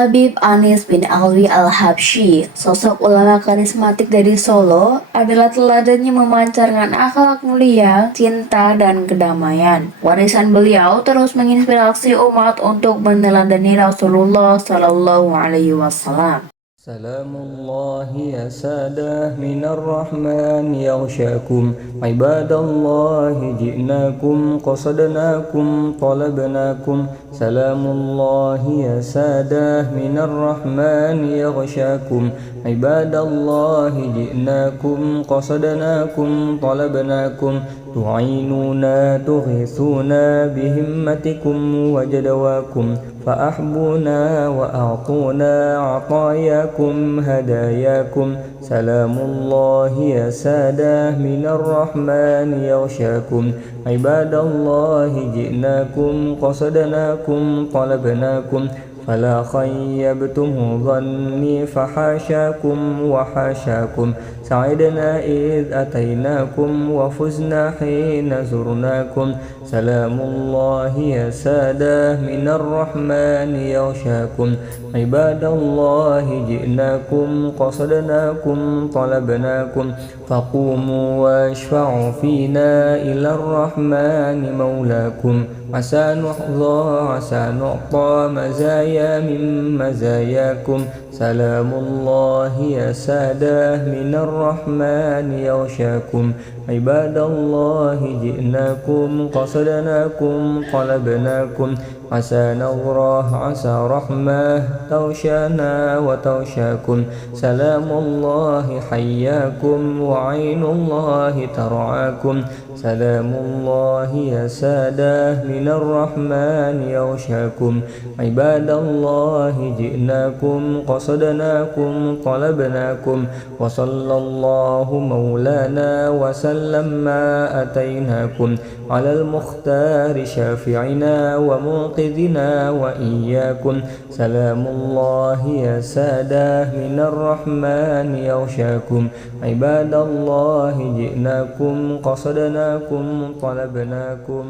Habib Anis bin Alwi Al-Habsyi, sosok ulama karismatik dari Solo, adalah teladan yang memancarkan akhlak mulia, cinta, dan kedamaian. Warisan beliau terus menginspirasi umat untuk meneladani Rasulullah Shallallahu Alaihi Wasallam. سلام الله يا سادة من الرحمن يغشاكم عباد الله جئناكم قصدناكم طلبناكم سلام الله يا سادة من الرحمن يغشاكم عباد الله جئناكم قصدناكم طلبناكم تعينونا تغيثونا بهمتكم وجدواكم فأحبونا وأعطونا عطاياكم هداياكم سلام الله يا سادة من الرحمن يغشاكم عباد الله جئناكم قصدناكم طلبناكم فلا خيبتم ظني فحاشاكم وحاشاكم سعدنا إذ أتيناكم وفزنا حين زرناكم سلام الله يا سادة من الرحمن يغشاكم عباد الله جئناكم قصدناكم طلبناكم فقوموا واشفعوا فينا إلى الرحمن مولاكم عسى نحظى عسى نعطى مزايا من مزاياكم سلام الله يا سادة من الرحمن يغشاكم عباد الله جئناكم قصدناكم طلبناكم عسى نظرة عسى رحمة توشانا وتوشاكم سلام الله حياكم وعين الله ترعاكم سلام الله يا سادة من الرحمن يغشاكم عباد الله جئناكم قصدناكم طلبناكم وصلى الله مولانا وسلم ما أتيناكم على المختار شافعنا ومنقذنا وإياكم سلام الله يا سادة من الرحمن يغشاكم عباد الله جئناكم قصدناكم طلبناكم.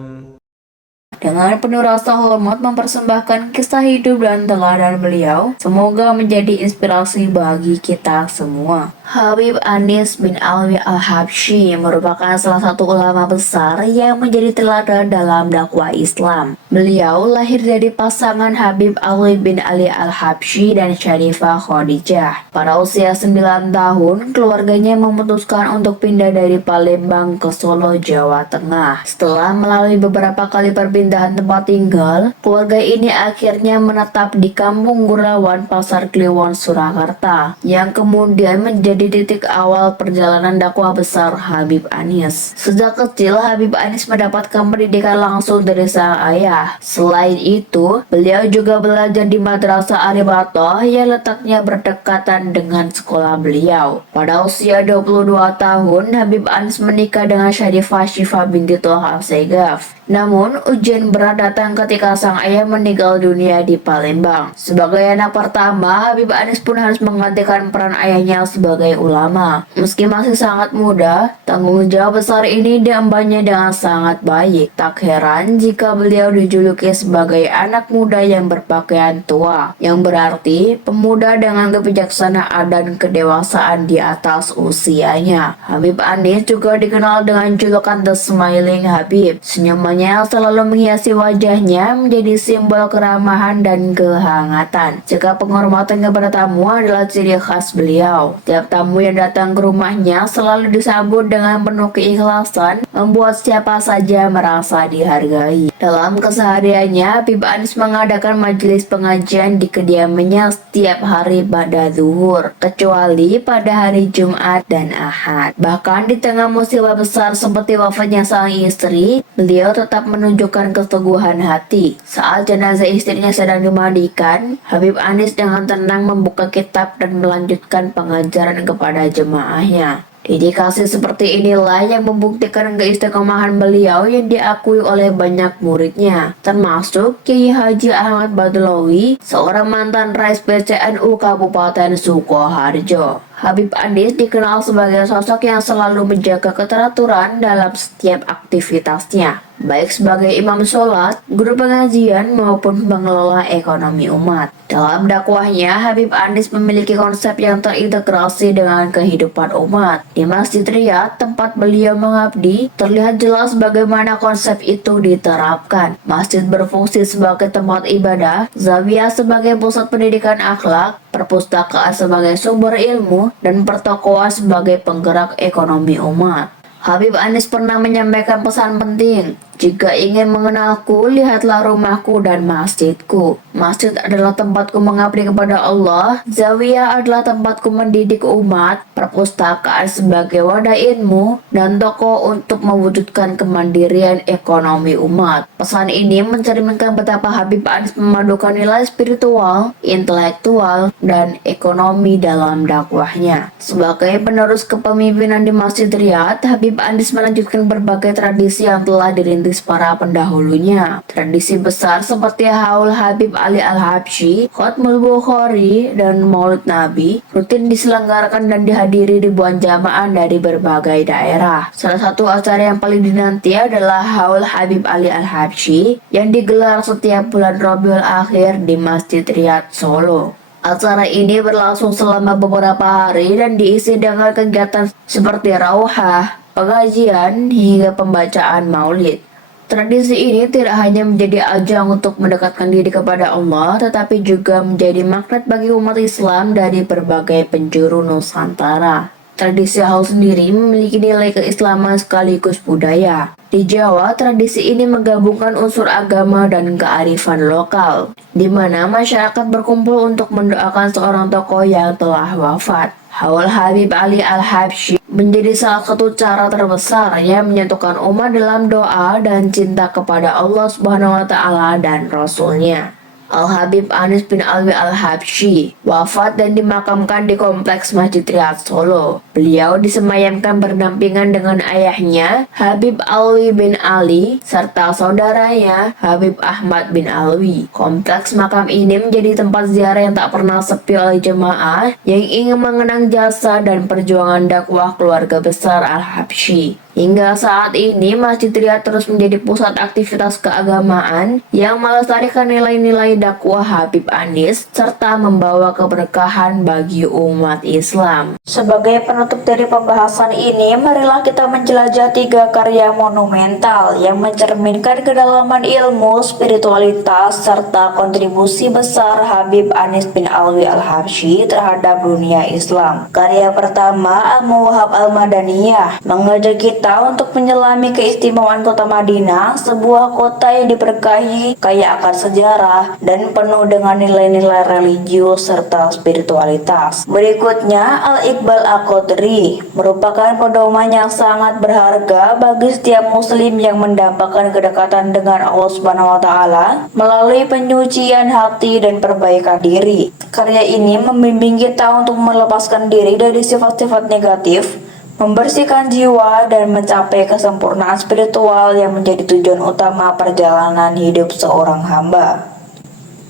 Dengan penuh rasa hormat mempersembahkan kisah hidup dan teladan beliau, semoga menjadi inspirasi bagi kita semua. Habib Anis bin Alwi Al-Habsyi merupakan salah satu ulama besar yang menjadi teladan dalam dakwah Islam. Beliau lahir dari pasangan Habib Ali bin Ali Al-Habsyi dan Syarifah Khadijah. Pada usia 9 tahun, keluarganya memutuskan untuk pindah dari Palembang ke Solo, Jawa Tengah. Setelah melalui beberapa kali perpindahan tempat tinggal, keluarga ini akhirnya menetap di Kampung Gurawan, Pasar Kliwon, Surakarta, yang kemudian menjadi titik awal perjalanan dakwah besar Habib Anis. Sejak kecil, Habib Anis mendapatkan pendidikan langsung dari sang ayah. Selain itu, beliau juga belajar di Madrasah Arifatoh yang letaknya berdekatan dengan sekolah beliau. Pada usia 22 tahun, Habib Anis menikah dengan Syarifah Syifa binti Toha Segaf. Namun, ujian berat datang ketika sang ayah meninggal dunia di Palembang. Sebagai anak pertama, Habib Anis pun harus menggantikan peran ayahnya sebagai ulama. Meski masih sangat muda, tanggung jawab besar ini diembannya dengan sangat baik. Tak heran jika beliau dijuluki sebagai anak muda yang berpakaian tua, yang berarti pemuda dengan kebijaksanaan dan kedewasaan di atas usianya. Habib Anis juga dikenal dengan julukan The Smiling Habib. Senyumannya selalu menghiasi wajahnya, menjadi simbol keramahan dan kehangatan. Jika penghormatan kepada tamu adalah ciri khas beliau. Tiap tamu yang datang ke rumahnya selalu disambut dengan penuh keikhlasan, membuat siapa saja merasa dihargai. Dalam kesehariannya, Habib Anis mengadakan majelis pengajian di kediamannya setiap hari pada zuhur, kecuali pada hari Jumat dan Ahad. Bahkan di tengah musibah besar seperti wafatnya sang istri, beliau tetap menunjukkan keteguhan hati. Saat jenazah istrinya sedang dimandikan, Habib Anis dengan tenang membuka kitab dan melanjutkan pengajaran kepada jemaahnya. Dedikasi seperti inilah yang membuktikan keistiqomahan beliau yang diakui oleh banyak muridnya, termasuk Kiai Haji Ahmad Badulawi, seorang mantan Rais PCNU Kabupaten Sukoharjo. Habib Anis dikenal sebagai sosok yang selalu menjaga keteraturan dalam setiap aktivitasnya. baik sebagai imam sholat, guru pengajian, maupun pengelola ekonomi umat. Dalam dakwahnya, Habib Anis memiliki konsep yang terintegrasi dengan kehidupan umat. Di Masjid Riyadh, tempat beliau mengabdi, terlihat jelas bagaimana konsep itu diterapkan. Masjid berfungsi sebagai tempat ibadah, zawiyah sebagai pusat pendidikan akhlak, perpustakaan sebagai sumber ilmu, dan pertokoan sebagai penggerak ekonomi umat. Habib Anis pernah menyampaikan pesan penting, "Jika ingin mengenalku, lihatlah rumahku dan masjidku. Masjid adalah tempatku mengabdi kepada Allah, zawiyah adalah tempatku mendidik umat, perpustakaan sebagai wadah ilmu, dan toko untuk mewujudkan kemandirian ekonomi umat." Pesan ini mencerminkan betapa Habib Anis memadukan nilai spiritual, intelektual, dan ekonomi dalam dakwahnya. Sebagai penerus kepemimpinan di Masjid Riyadh, Habib Anis melanjutkan berbagai tradisi yang telah dirintis para pendahulunya. Tradisi besar seperti Haul Habib Ali Al-Habsyi, Khatmul Bukhari, dan Maulid Nabi rutin diselenggarakan dan dihadiri ribuan jamaah dari berbagai daerah. Salah satu acara yang paling dinanti adalah Haul Habib Ali Al-Habsyi yang digelar setiap bulan Rabiul Akhir di Masjid Riyadh, Solo. Acara ini berlangsung selama beberapa hari dan diisi dengan kegiatan seperti rauhah, pengajian, hingga pembacaan maulid. Tradisi ini tidak hanya menjadi ajang untuk mendekatkan diri kepada Allah, tetapi juga menjadi magnet bagi umat Islam dari berbagai penjuru Nusantara. Tradisi Haul sendiri memiliki nilai keislaman sekaligus budaya. Di Jawa, tradisi ini menggabungkan unsur agama dan kearifan lokal, di mana masyarakat berkumpul untuk mendoakan seorang tokoh yang telah wafat. Haul Habib Ali Al-Habsyi menjadi salah satu cara terbesar yang menyatukan umat dalam doa dan cinta kepada Allah Subhanahu wa Ta'ala dan Rasul-Nya. Al-Habib Anis bin Alwi Al-Habsyi wafat dan dimakamkan di Kompleks Masjid Riyadh, Solo. Beliau disemayamkan berdampingan dengan ayahnya, Habib Alwi bin Ali, serta saudaranya, Habib Ahmad bin Alwi. Kompleks makam ini menjadi tempat ziarah yang tak pernah sepi oleh jemaah yang ingin mengenang jasa dan perjuangan dakwah keluarga besar Al-Habsyi. Hingga saat ini, Masjid Riyadh terus menjadi pusat aktivitas keagamaan yang melestarikan nilai-nilai dakwah Habib Anis serta membawa keberkahan bagi umat Islam. Sebagai penutup dari pembahasan ini, marilah kita menjelajah 3 karya monumental yang mencerminkan kedalaman ilmu, spiritualitas, serta kontribusi besar Habib Anis bin Alwi Al-Habsyi terhadap dunia Islam. Karya pertama, Al-Muwahhab Al-Madaniyah, mengajak kita untuk menyelami keistimewaan kota Madinah, sebuah kota yang diberkahi, kaya akan sejarah, dan penuh dengan nilai-nilai religius serta spiritualitas. Berikutnya, Al-Iqbal Al-Qadri merupakan pedoman yang sangat berharga bagi setiap muslim yang mendapatkan kedekatan dengan Allah Subhanahu wa Ta'ala melalui penyucian hati dan perbaikan diri. Karya ini membimbing kita untuk melepaskan diri dari sifat-sifat negatif, membersihkan jiwa, dan mencapai kesempurnaan spiritual yang menjadi tujuan utama perjalanan hidup seorang hamba.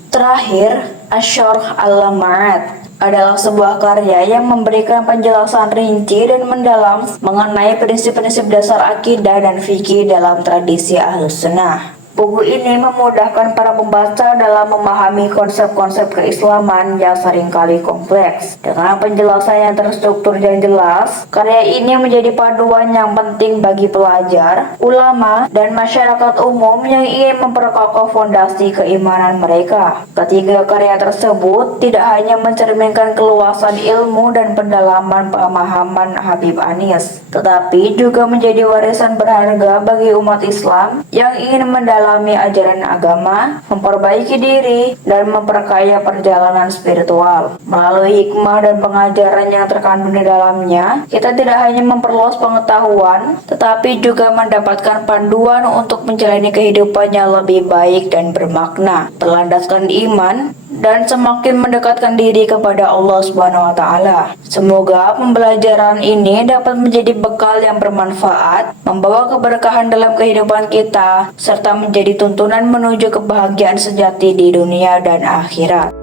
Terakhir, Asy-Syarh Al-Lama'at adalah sebuah karya yang memberikan penjelasan rinci dan mendalam mengenai prinsip-prinsip dasar akidah dan fikih dalam tradisi Ahlus Sunnah. Buku ini memudahkan para pembaca dalam memahami konsep-konsep keislaman yang seringkali kompleks. Dengan penjelasan yang terstruktur dan jelas, karya ini menjadi panduan yang penting bagi pelajar, ulama, dan masyarakat umum yang ingin memperkokoh fondasi keimanan mereka. Ketiga karya tersebut tidak hanya mencerminkan keluasan ilmu dan pendalaman pemahaman Habib Anis, tetapi juga menjadi warisan berharga bagi umat Islam yang ingin mendalami ajaran agama, memperbaiki diri, dan memperkaya perjalanan spiritual. Melalui hikmah dan pengajaran yang terkandung di dalamnya, kita tidak hanya memperluas pengetahuan, tetapi juga mendapatkan panduan untuk menjalani kehidupan yang lebih baik dan bermakna, berlandaskan iman, dan semakin mendekatkan diri kepada Allah Subhanahu wa Ta'ala. Semoga pembelajaran ini dapat menjadi bekal yang bermanfaat, membawa keberkahan dalam kehidupan kita, serta menjadi tuntunan menuju kebahagiaan sejati di dunia dan akhirat.